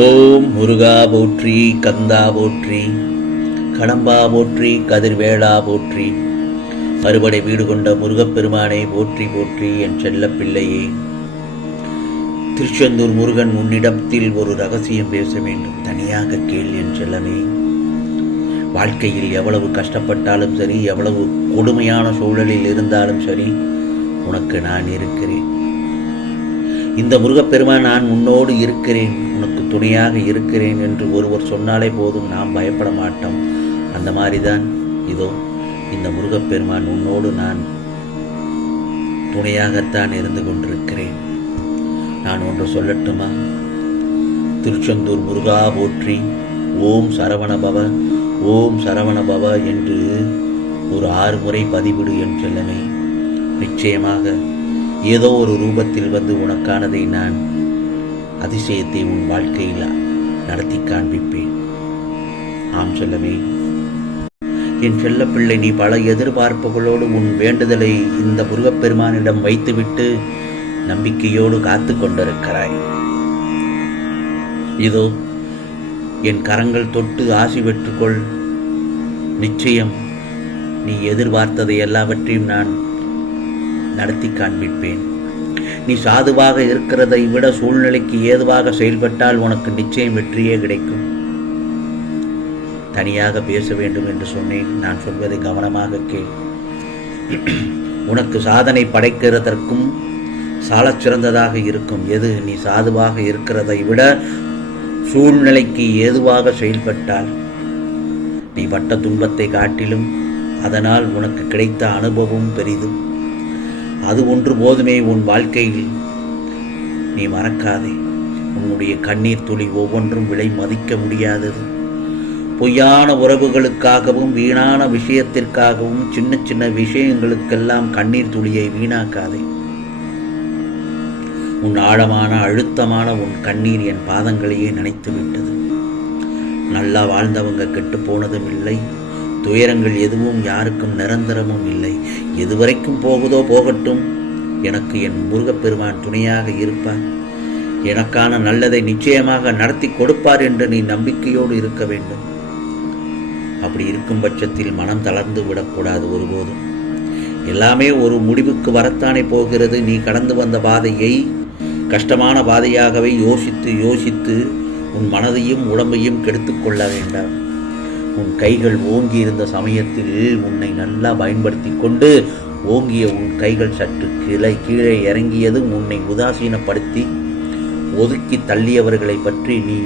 ஓம் முருகா போற்றி, கந்தா போற்றி, கடம்பா போற்றி, கதிர்வேளா போற்றி, அறுபடை வீடு கொண்ட முருகப்பெருமானை போற்றி போற்றி. என் செல்ல பிள்ளையே, திருச்செந்தூர் முருகன் உன்னிடத்தில் ஒரு ரகசியம் பேச வேண்டும். தனியாக கேள் என் செல்லமே. வாழ்க்கையில் எவ்வளவு கஷ்டப்பட்டாலும் சரி, எவ்வளவு கொடுமையான சூழலில் இருந்தாலும் சரி, உனக்கு நான் இருக்கிறேன். இந்த முருகப்பெருமான் நான் உன்னோடு இருக்கிறேன், உனக்கு துணையாக இருக்கிறேன் என்று ஒருவர் சொன்னாலே போதும், நாம் பயப்பட மாட்டோம். அந்த மாதிரிதான் இதோ இந்த முருகப்பெருமான் உன்னோடு நான் துணையாகத்தான் இருந்து கொண்டிருக்கிறேன். நான் ஒன்று சொல்லட்டுமா? திருச்செந்தூர் முருகா போற்றி, ஓம் சரவணபவ, ஓம் சரவணபவ என்று ஒரு 6 முறை பதிவிடு என் செல்லமே. நிச்சயமாக ஏதோ ஒரு ரூபத்தில் வந்து உனக்கானதை நான் அதிசயத்தை உன் வாழ்க்கையில் நடத்தி காண்பிப்பேன். ஆம் செல்லமே. என் செல்ல பிள்ளை, நீ பல எதிர்பார்ப்புகளோடு உன் வேண்டுதலை இந்த முருகப்பெருமானிடம் வைத்துவிட்டு நம்பிக்கையோடு காத்து கொண்டிருக்கிறாய். இதோ என் கரங்கள் தொட்டு ஆசி பெற்றுக்கொள். நிச்சயம் நீ எதிர்பார்த்ததை எல்லாவற்றையும் நான் நடத்தி காண்பிப்பேன். நீ சாதுவாக இருக்கிறதை விட சூழ்நிலைக்கு ஏதுவாக செயல்பட்டால் உனக்கு நிச்சயம் வெற்றியே கிடைக்கும். தனியாக பேச வேண்டும் என்று சொன்னேன். நான் சொல்வதை கவனமாக கேள். உனக்கு சாதனை படைக்கிறதற்கும் சாலச் சிறந்ததாக இருக்கும் எது? நீ சாதுவாக இருக்கிறதை விட சூழ்நிலைக்கு ஏதுவாக செயல்பட்டால் நீ பட்ட துன்பத்தை காட்டிலும் அதனால் உனக்கு கிடைத்த அனுபவம் பெரிது. அது ஒன்று போதுமே உன் வாழ்க்கையில். நீ மறக்காதே, உன்னுடைய கண்ணீர் துளி ஒவ்வொன்றும் விலை மதிக்க முடியாதது. பொய்யான உறவுகளுக்காகவும் வீணான விஷயத்திற்காகவும் சின்ன சின்ன விஷயங்களுக்கெல்லாம் கண்ணீர் துளியை வீணாக்காதே. உன் ஆழமான அழுத்தமான உன் கண்ணீர் என் பாதங்களையே நினைத்து விட்டது. நல்லா வாழ்ந்தவங்க கெட்டு போனதும் இல்லை. துயரங்கள் எதுவும் யாருக்கும் நிரந்தரமும் இல்லை. எதுவரைக்கும் போகுதோ போகட்டும், எனக்கு என் முருகப்பெருமான் துணையாக இருப்பார். எனக்கான நல்லதை நிச்சயமாக நடத்தி கொடுப்பார் என்று நீ நம்பிக்கையோடு இருக்க வேண்டும். அப்படி இருக்கும் பட்சத்தில் மனம் தளர்ந்து விடக்கூடாது ஒருபோதும். எல்லாமே ஒரு முடிவுக்கு வரத்தானே போகிறது. நீ கடந்து வந்த பாதையை கஷ்டமான பாதையாகவே யோசித்து யோசித்து உன் மனதையும் உடம்பையும் கெடுத்து கொள்ள வேண்டாம். உன் கைகள் ஓங்கி இருந்த சமயத்தில் உன்னை நல்லா பயன்படுத்தி கொண்டு ஓங்கிய உன் கைகள் சற்று கீழே இறங்கியதும் உன்னை உதாசீனப்படுத்தி ஒதுக்கி தள்ளியவர்களை பற்றி நீ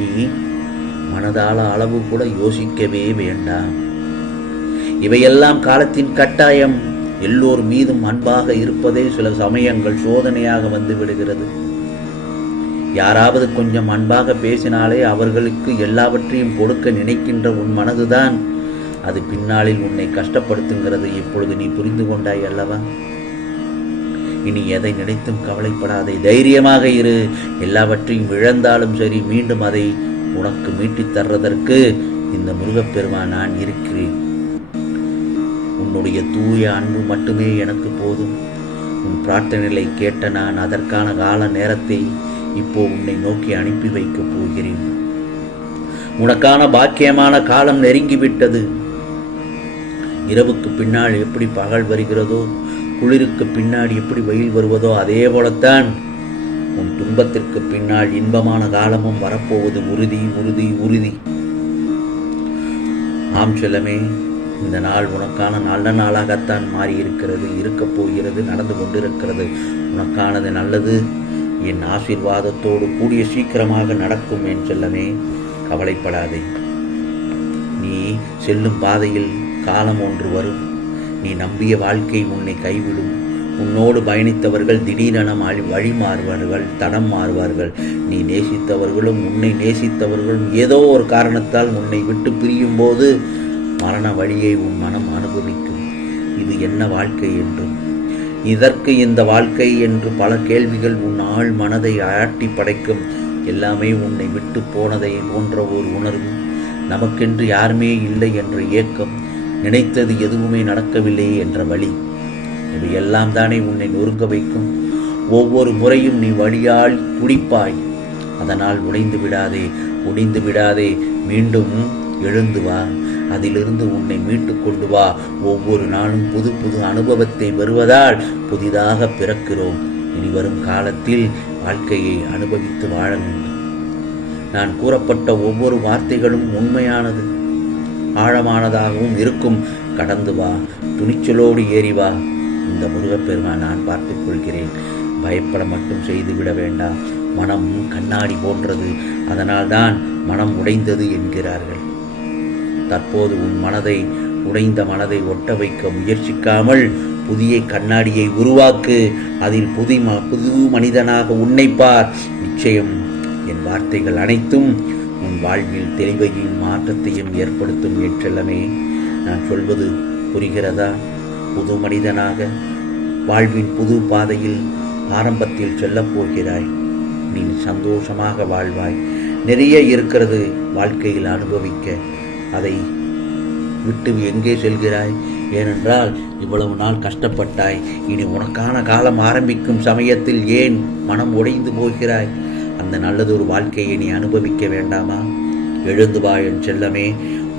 மனதாள அளவு கூட யோசிக்கவே வேண்டாம். இவையெல்லாம் காலத்தின் கட்டாயம். எல்லோர் மீதும் அன்பாக இருப்பதே சில சமயங்கள் சோதனையாக வந்து விடுகிறது. யாராவது கொஞ்சம் அன்பாக பேசினாலே அவர்களுக்கு எல்லாவற்றையும் கொடுக்க நினைக்கின்ற உன் மனதுதான் அது பின்னாளில் உன்னை கஷ்டப்படுத்துங்கிறது. இப்பொழுது நீ புரிந்து கொண்டாய் அல்லவா? இனி எதை நினைத்தும் கவலைப்படாதே, தைரியமாக இரு. எல்லாவற்றையும் இழந்தாலும் சரி, மீண்டும் அதை உனக்கு மீட்டித் தர்றதற்கு இந்த முருகப்பெருமான் நான் இருக்கிறேன். உன்னுடைய தூய அன்பு மட்டுமே எனக்கு போதும். உன் பிரார்த்தனைகளை கேட்ட நான் அதற்கான கால நேரத்தை இப்போ உன்னை நோக்கி அனுப்பி வைக்கப் போகிறேன். உனக்கான பாக்கியமான காலம் நெருங்கிவிட்டது. இரவுக்கு பின்னால் எப்படி பகல் வருகிறதோ, குளிருக்கு பின்னாடி எப்படி வெயில் வருவதோ, அதே போலத்தான் உன் துன்பத்திற்கு பின்னால் இன்பமான காலமும் வரப்போவது உறுதி உறுதி உறுதி. ஆம் செல்லமே, இந்த நாள் உனக்கான நல்ல நாளாகத்தான் மாறியிருக்கிறது, இருக்கப் போகிறது, நடந்து கொண்டிருக்கிறது. உனக்கானது நல்லது என் ஆசீர்வாதத்தோடு கூடிய சீக்கிரமாக நடக்கும் என் செல்லமே. கவலைப்படாதே. நீ செல்லும் பாதையில் காலம் ஒன்று வரும். நீ நம்பிய வாழ்க்கை உன்னை கைவிடும். உன்னோடு பயணித்தவர்கள் திடீரென வழி மாறுவார்கள், தடம் மாறுவார்கள். நீ நேசித்தவர்களும் உன்னை நேசித்தவர்களும் ஏதோ ஒரு காரணத்தால் உன்னை விட்டு பிரியும் போது மரண வழியை உன் மனம் அனுபவிக்கும். இது என்ன வாழ்க்கை என்றும் இதற்கு இந்த வாழ்க்கை என்று பல கேள்விகள் உன் ஆழ் மனதை ஆட்டி படைக்கும். எல்லாமே உன்னை விட்டு போனதை போன்ற ஒரு உணர்வு, நமக்கென்று யாருமே இல்லை என்ற ஏக்கம், நினைத்தது எதுவுமே நடக்கவில்லை என்ற வழி, இவையெல்லாம் தானே உன்னை நொறுங்க வைக்கும். ஒவ்வொரு முறையும் நீ வழியால் துடிப்பாய். அதனால் உடைந்து விடாதே. ஒடிந்து விடாதே, மீண்டும் எழுந்து வா. அதிலிருந்து உன்னை மீட்டு கொண்டு வா. ஒவ்வொரு நாளும் புது புது அனுபவத்தை வருவதால் புதிதாக பிறக்கிறோம். இனி வரும் காலத்தில் வாழ்க்கையை அனுபவித்து வாழ வேண்டும். நான் கூறப்பட்ட ஒவ்வொரு வார்த்தைகளும் உண்மையானது, ஆழமானதாகவும் இருக்கும். கடந்து வா, துணிச்சலோடு ஏறி வா. இந்த முருகப்பெருமான் நான் பார்த்துக் கொள்கிறேன். பயப்பட மட்டும் செய்துவிட வேண்டாம். மனம் கண்ணாடி போன்றது, அதனால்தான் மனம் உடைந்தது என்கிறார்கள். தற்போது உன் மனதை, உடைந்த மனதை ஒட்ட வைக்க முயற்சிக்காமல் புதிய கண்ணாடியை உருவாக்கு. அதில் புது மனிதனாக உன்னை பார். நிச்சயம் என் வார்த்தைகள் அனைத்தும் உன் வாழ்வில் தெளிவையும் மாற்றத்தையும் ஏற்படுத்தும். என் செல்லமே, நான் சொல்வது புரிகிறதா? புது மனிதனாக வாழ்வின் புது பாதையில் ஆரம்பத்தில் செல்லப் போகிறாய். நீ சந்தோஷமாக வாழ்வாய். நிறைய இருக்கிறது வாழ்க்கையில் அனுபவிக்க. அதை விட்டு எங்கே செல்கிறாய்? ஏனென்றால் இவ்வளவு நாள் கஷ்டப்பட்டாய். இனி உனக்கான காலம் ஆரம்பிக்கும் சமயத்தில் ஏன் மனம் உடைந்து போகிறாய்? அந்த நல்லதொரு வாழ்க்கையை நீ அனுபவிக்க வேண்டாமா? எழுந்து வா என் செல்லமே.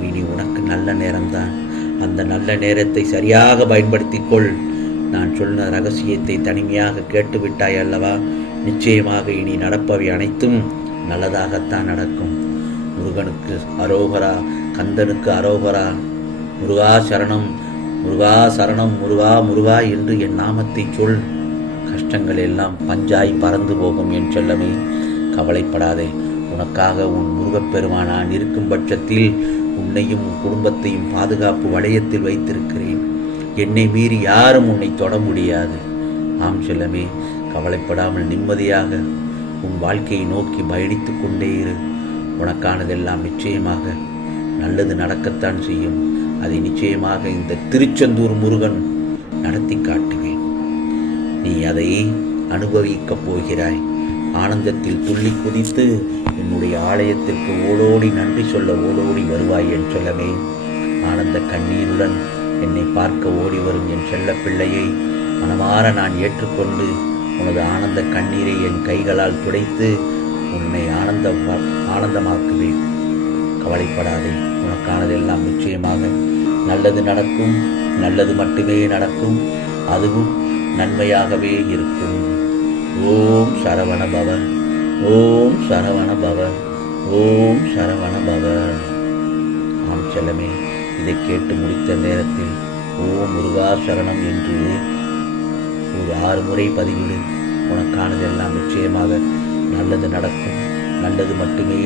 இனி உனக்கு நல்ல நேரம்தான். அந்த நல்ல நேரத்தை சரியாக பயன்படுத்திக் கொள். நான் சொன்ன ரகசியத்தை தனிமையாக கேட்டுவிட்டாய் அல்லவா? நிச்சயமாக இனி நடப்பவை அனைத்தும் நல்லதாகத்தான் நடக்கும். முருகனுக்கு அரோகரா, கந்தனுக்கு அரோகரா. முருகா சரணம், முருகா சரணம், முருகா முருகா என்று என் நாமத்தை சொல். கஷ்டங்கள் எல்லாம் பஞ்சாய் பறந்து போகும் என் செல்லமே. கவலைப்படாதே. உனக்காக உன் முருகப்பெருமானான் இருக்கும் பட்சத்தில் உன்னையும் உன் குடும்பத்தையும் பாதுகாப்பு வளையத்தில் வைத்திருக்கிறேன். என்னை மீறி யாரும் உன்னை தொட முடியாது. ஆம் செல்லமே, கவலைப்படாமல் நிம்மதியாக உன் வாழ்க்கையை நோக்கி பயணித்து கொண்டே இரு. உனக்கானதெல்லாம் நிச்சயமாக நல்லது நடக்கத்தான் செய்யும். அதை நிச்சயமாக இந்த திருச்செந்தூர் முருகன் நடத்தி காட்டுவேன். நீ அதை அனுபவிக்கப் போகிறாய். ஆனந்தத்தில் துள்ளி குதித்து என்னுடைய ஆலயத்திற்கு ஓடோடி நன்றி சொல்ல ஓடோடி வருவாய் என் செல்லமே. ஆனந்த கண்ணீருடன் என்னை பார்க்க ஓடி வரும் என் செல்ல பிள்ளையை மனமாற நான் ஏற்றுக்கொண்டு உனது ஆனந்த கண்ணீரை என் கைகளால் துடைத்து உன்னை ஆனந்தமாக்குவேன். கவலைப்படாதே. உனக்கானதெல்லாம் நிச்சயமாக நல்லது நடக்கும். நல்லது மட்டுமே நடக்கும். அதுவும் நன்மையாகவே இருக்கும். ஓம் சரவண பவ, ஓம் சரவண பவ, ஓம் சரவண பவ. ஆம் செல்லமே, இதை கேட்டு முடித்த நேரத்தில் ஓம் முருகா சரணம் என்று ஒரு 6 முறை பதிவிடு. உனக்கானதெல்லாம் நிச்சயமாக நல்லது நடக்கும். நல்லது மட்டுமே